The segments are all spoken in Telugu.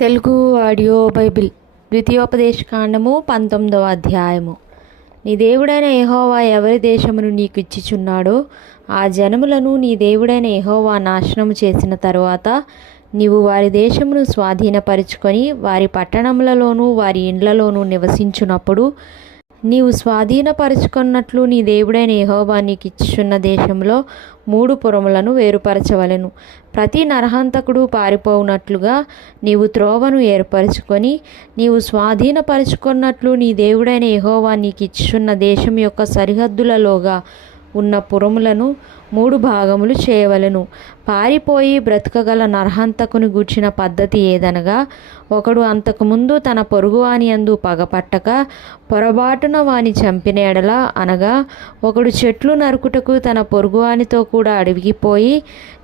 తెలుగు ఆడియో బైబిల్ ద్వితీయోపదేశకాండము 19వ అధ్యాయము. నీ దేవుడైన యెహోవా ఎవరి దేశమును నీకు ఇచ్చిచున్నాడో ఆ జనములను నీ దేవుడైన యెహోవా నాశనము చేసిన తరువాత నీవు వారి దేశమును స్వాధీనపరుచుకొని వారి పట్టణములలోనూ వారి ఇండ్లలోనూ నివసించున్నప్పుడు నీవు స్వాధీనపరుచుకున్నట్లు నీ దేవుడైన యెహోవా నీకు ఇచ్చుచున్న దేశంలో 3 పురములను వేరుపరచవలెను. ప్రతి నరహంతకుడు పారిపోవునట్లుగా నీవు త్రోవను ఏర్పరచుకొని నీవు స్వాధీనపరుచుకున్నట్లు నీ దేవుడైన యెహోవా నీకు ఇచ్చుచున్న దేశం యొక్క సరిహద్దులలోగా ఉన్న పురములను 3 భాగములు చేయవలెను. పారిపోయి బ్రతకగల నరహంతకుని గూర్చిన పద్ధతి ఏదనగా, ఒకడు అంతకుముందు తన పొరుగువాని యందు పగపట్టక పొరబాటున వాని చంపిన ఎడల, అనగా ఒకడు చెట్లు నరుకుటకు తన పొరుగువానితో కూడా అడవికి పోయి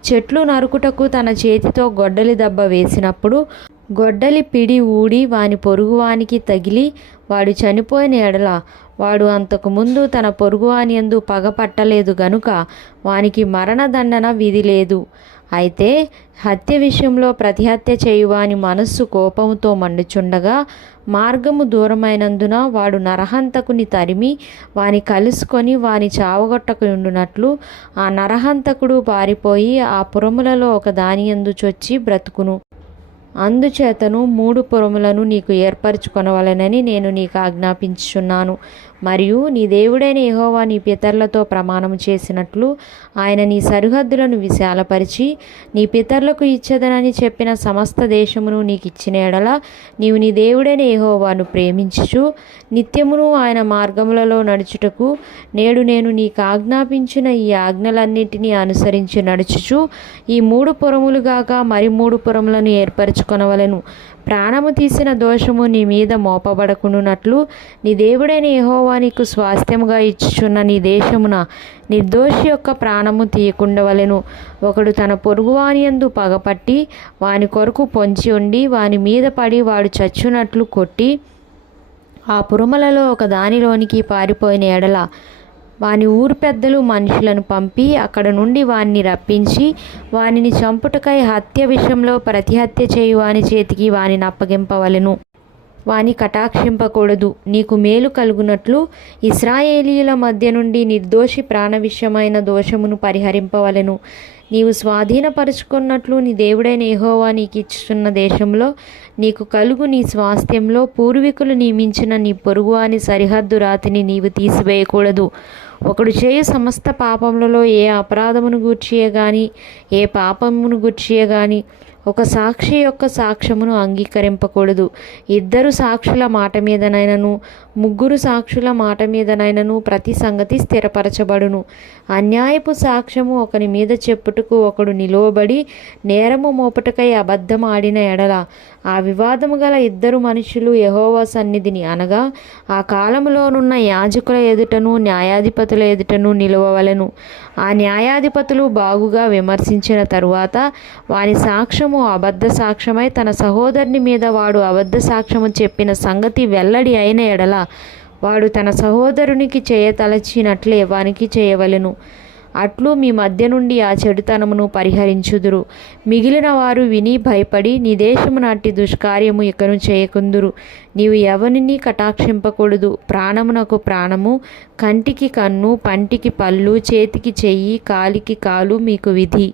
చెట్లు నరుకుటకు తన చేతితో గొడ్డలి దెబ్బ వేసినప్పుడు గొడ్డలి పిడి ఊడి వాని పొరుగువానికి తగిలి వాడు చనిపోయిన ఎడల, వాడు అంతకుముందు తన పొరుగువాని యందు పగపట్టలేదు గనుక వానికి మరణదండన విధి లేదు. అయితే హత్య విషయంలో ప్రతిహత్య చేయువాని మనస్సు కోపముతో మండుచుండగా మార్గము దూరమైనందున వాడు నరహంతకుని తరిమి వాని కలుసుకొని వాని చావగొట్టకుండునట్లు ఆ నరహంతకుడు పారిపోయి ఆ పురములలో ఒక దాని యందు చొచ్చి బ్రతుకును. అందుచేతను 3 పురములను నీకు ఏర్పరచుకొనవలెనని నేను నీకు ఆజ్ఞాపించుచున్నాను. మరియు నీ దేవుడైన యెహోవా నీ పితరులతో ప్రమాణము చేసినట్లు ఆయన నీ సరిహద్దులను విశాలపరిచి నీ పితరులకు ఇచ్చేదనని చెప్పిన సమస్త దేశమును నీకు ఇచ్చిన ఎడల నీవు నీ దేవుడైన యెహోవాను ప్రేమించుచు నిత్యమును ఆయన మార్గములలో నడుచుటకు నేడు నేను నీకు ఆజ్ఞాపించిన ఈ ఆజ్ఞలన్నింటినీ అనుసరించి నడుచుచు ఈ 3 పురములుగాక మరి 3 పురములను ఏర్పరచుకొనవలెను. ప్రాణము తీసిన దోషము నీ మీద మోపబడకుండునట్లు నీ దేవుడైన యెహోవా నీకు స్వాస్థ్యముగా ఇచ్చుచున్న నీ దేశమున నిర్దోషి యొక్క ప్రాణము తీయకుండవలెను. ఒకడు తన పొరుగువాని యందు పగపట్టి వాని కొరకు పొంచి ఉండి వాని మీద పడి వాడు చచ్చునట్లు కొట్టి ఆ పురములలో ఒక దానిలోనికి పారిపోయిన ఎడల, వాని ఊరు పెద్దలు మనుషులను పంపి అక్కడ నుండి వానిని రప్పించి వానిని చంపుటకై హత్య విషయంలో ప్రతిహత్య చేయు వాని చేతికి వానిని అప్పగింపవలెను. వాని కటాక్షింపకూడదు. నీకు మేలు కలుగునట్లు ఇశ్రాయేలీయుల మధ్య నుండి నిర్దోషి ప్రాణ విషయమైన దోషమును పరిహరింపవలెను. నీవు స్వాధీనపరుచుకున్నట్లు నీ దేవుడైన యెహోవా నీకు ఇచ్చుచున్న దేశంలో నీకు కలుగు నీ స్వాస్థ్యంలో పూర్వీకులు నియమించిన నీ పొరుగువాని సరిహద్దు రాతిని నీవు తీసివేయకూడదు. ఒకడు చేయు సమస్త పాపములలో ఏ అపరాధమును గూర్చియే గాని ఏ పాపమును గూర్చియే గాని ఒక సాక్షి యొక్క సాక్ష్యమును అంగీకరింపకూడదు. 2 సాక్షుల మాట మీదనైనను 3 సాక్షుల మాట మీదనైనను ప్రతి సంగతి స్థిరపరచబడును. అన్యాయపు సాక్ష్యము ఒకని మీద చెప్పుటకు ఒకడు నిలువబడి నేరము మోపుటకై అబద్ధం ఆడిన ఎడల ఆ వివాదము గల 2 మనుషులు యెహోవా సన్నిధిని, అనగా ఆ కాలములోనున్న యాజకుల ఎదుటను న్యాయాధిపతుల ఎదుటను నిలువవలెను. ఆ న్యాయాధిపతులు బాగుగా విమర్శించిన తరువాత వాని సాక్ష్యము అబద్ధ సాక్ష్యమై తన సహోదరుని మీద వాడు అబద్ధ సాక్ష్యము చెప్పిన సంగతి వెల్లడి అయిన ఎడల వాడు తన సహోదరునికి చేయతలచినట్లే వానికి చేయవలెను. అట్లు మీ మధ్య నుండి ఆ చెడుతనమును పరిహరించుదురు. మిగిలిన వారు విని భయపడి నీ దేశమున అట్టి దుష్కార్యము ఇకను చేయకుందురు. నీవు ఎవరిని కటాక్షింపకూడదు. ప్రాణమునకు ప్రాణము, కంటికి కన్ను, పంటికి పళ్ళు, చేతికి చెయ్యి, కాలికి కాలు మీకు విధి.